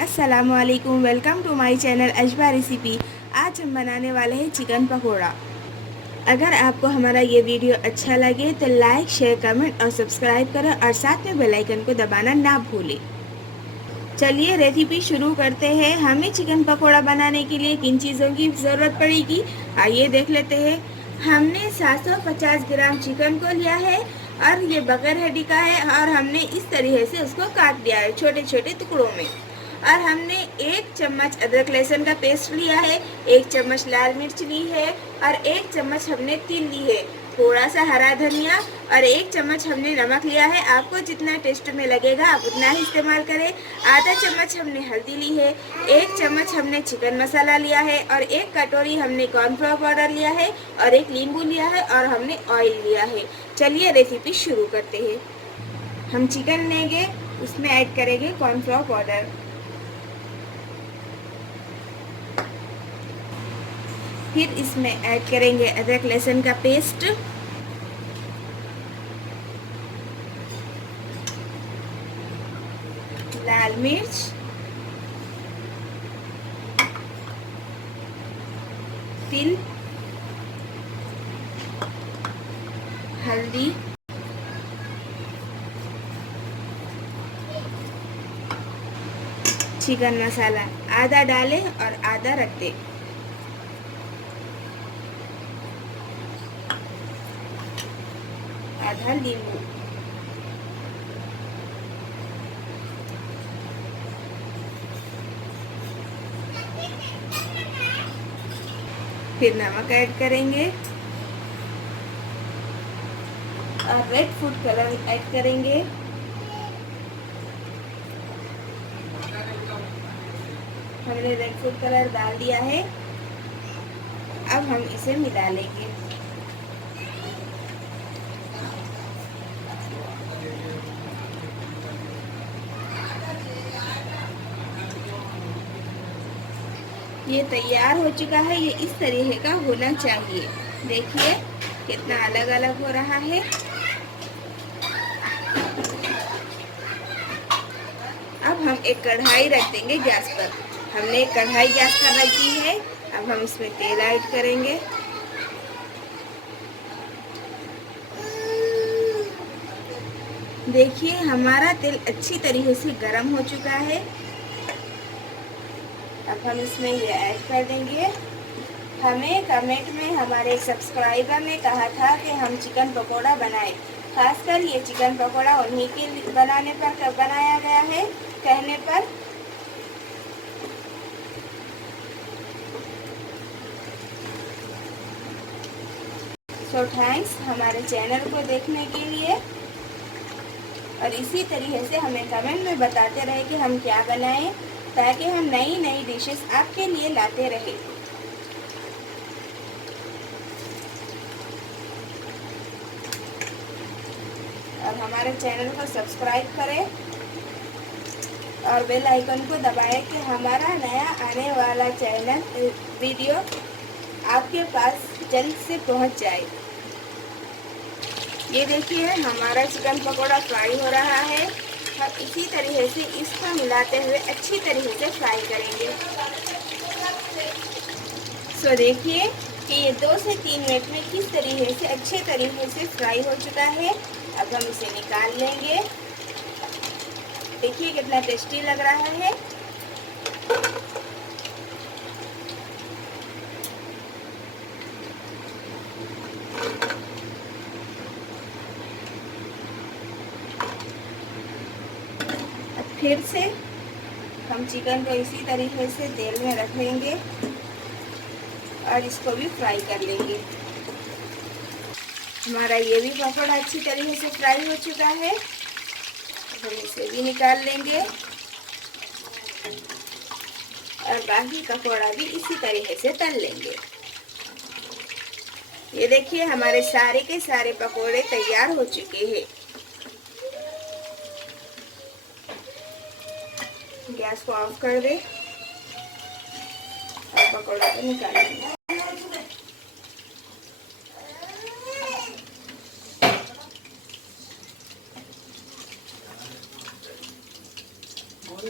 अस्सलामुअलैकुम, welcome to my channel Ajba recipe. आज हम बनाने वाले हैं चिकन पकोड़ा। अगर आपको हमारा ये वीडियो अच्छा लगे तो लाइक, शेयर, कमेंट और सब्सक्राइब करें और साथ में बेल आइकन को दबाना ना भूलें। चलिए रेसिपी शुरू करते हैं। हमें चिकन पकोड़ा बनाने के लिए किन चीज़ों की ज़रूरत पड़ेगी, आइए देख लेते हैं। हमने 750 ग्राम चिकन को लिया है और ये बगैर हड्डी का है और हमने इस तरीके से उसको काट दिया है छोटे छोटे टुकड़ों में। और हमने 1 चम्मच अदरक लहसुन का पेस्ट लिया है, 1 चम्मच लाल मिर्च ली है और 1 चम्मच हमने तिल ली है, थोड़ा सा हरा धनिया और 1 चम्मच हमने नमक लिया है। आपको जितना टेस्ट में लगेगा आप उतना ही इस्तेमाल करें। आधा चम्मच हमने हल्दी ली है, 1 चम्मच हमने चिकन मसाला लिया है और 1 कटोरी हमने कॉर्नफ्लोर पाउडर लिया है और 1 नींबू लिया है और हमने ऑयल लिया है। चलिए रेसिपी शुरू करते हैं। हम चिकन लेंगे, उसमें ऐड करेंगे कॉर्नफ्लोर पाउडर, फिर इसमें ऐड करेंगे अदरक लहसुन का पेस्ट, लाल मिर्च, तिल, हल्दी, चिकन मसाला आधा डालें और आधा रख दें। आधा नींबू, फिर नमक ऐड करेंगे और रेड फूड कलर ऐड करेंगे। हमने रेड फूड कलर डाल दिया है, अब हम इसे मिला लेंगे। ये तैयार हो चुका है, ये इस तरीके का होना चाहिए। देखिए कितना अलग अलग हो रहा है। अब हम एक कढ़ाई रख देंगे गैस पर। हमने एक कढ़ाई गैस पर रखी है, अब हम इसमें तेल ऐड करेंगे। देखिए हमारा तेल अच्छी तरीके से गर्म हो चुका है। अब हम इसमें ये ऐड कर देंगे। हमें कमेंट में हमारे सब्सक्राइबर ने कहा था कि हम चिकन पकोड़ा बनाएं। खासकर ये चिकन पकोड़ा उन्हीं के बनाने पर बनाया गया है, कहने पर। सो थैंक्स हमारे चैनल को देखने के लिए और इसी तरीके से हमें कमेंट में बताते रहे कि हम क्या बनाएं, ताकि हम नई नई डिशेस आपके लिए लाते रहें। और हमारे चैनल को सब्सक्राइब करें और बेल आइकन को दबाएं कि हमारा नया आने वाला चैनल वीडियो आपके पास जल्द से पहुंच जाए। ये देखिए हमारा चिकन पकोड़ा फ्राई हो रहा है। हम इसी तरीके से इसको मिलाते हुए अच्छी तरीके से फ्राई करेंगे। सो देखिए कि ये 2 से 3 मिनट में किस तरीके से अच्छे तरीके से फ्राई हो चुका है। अब हम इसे निकाल लेंगे। देखिए कितना टेस्टी लग रहा है। फिर से हम चिकन को इसी तरीके से तेल में रखेंगे और इसको भी फ्राई कर लेंगे। हमारा ये भी पकोड़ा अच्छी तरीके से फ्राई हो चुका है, हम इसे भी निकाल लेंगे और बाकी पकोड़ा भी इसी तरीके से तल लेंगे। ये देखिए हमारे सारे के सारे पकोड़े तैयार हो चुके हैं। गैस को ऑफ कर दे और पकोड़ा को निकाल लेंगे। ये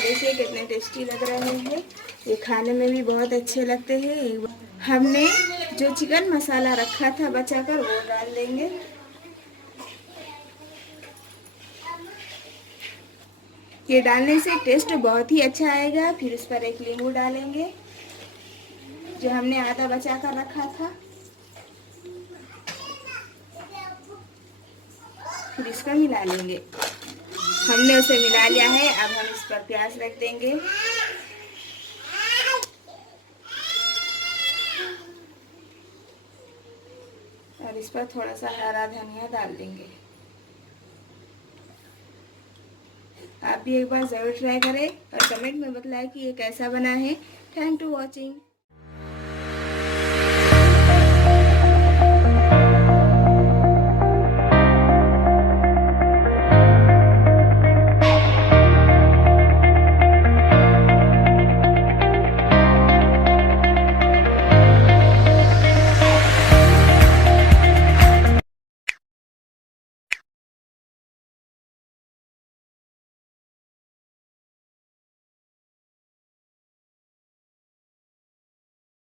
देखिए कितने टेस्टी लग रहे हैं। ये खाने में भी बहुत अच्छे लगते हैं। एक बार हमने जो चिकन मसाला रखा था बचाकर वो डाल देंगे। ये डालने से टेस्ट बहुत ही अच्छा आएगा। फिर उस पर एक नींबू डालेंगे जो हमने आधा बचा कर रखा था। फिर इसको मिला लेंगे। हमने उसे मिला लिया है। अब हम इस पर प्याज रख देंगे और इस पर थोड़ा सा हरा धनिया डाल देंगे। आप भी एक बार ज़रूर ट्राई करें और कमेंट में बताएं कि ये कैसा बना है। Thank to watching.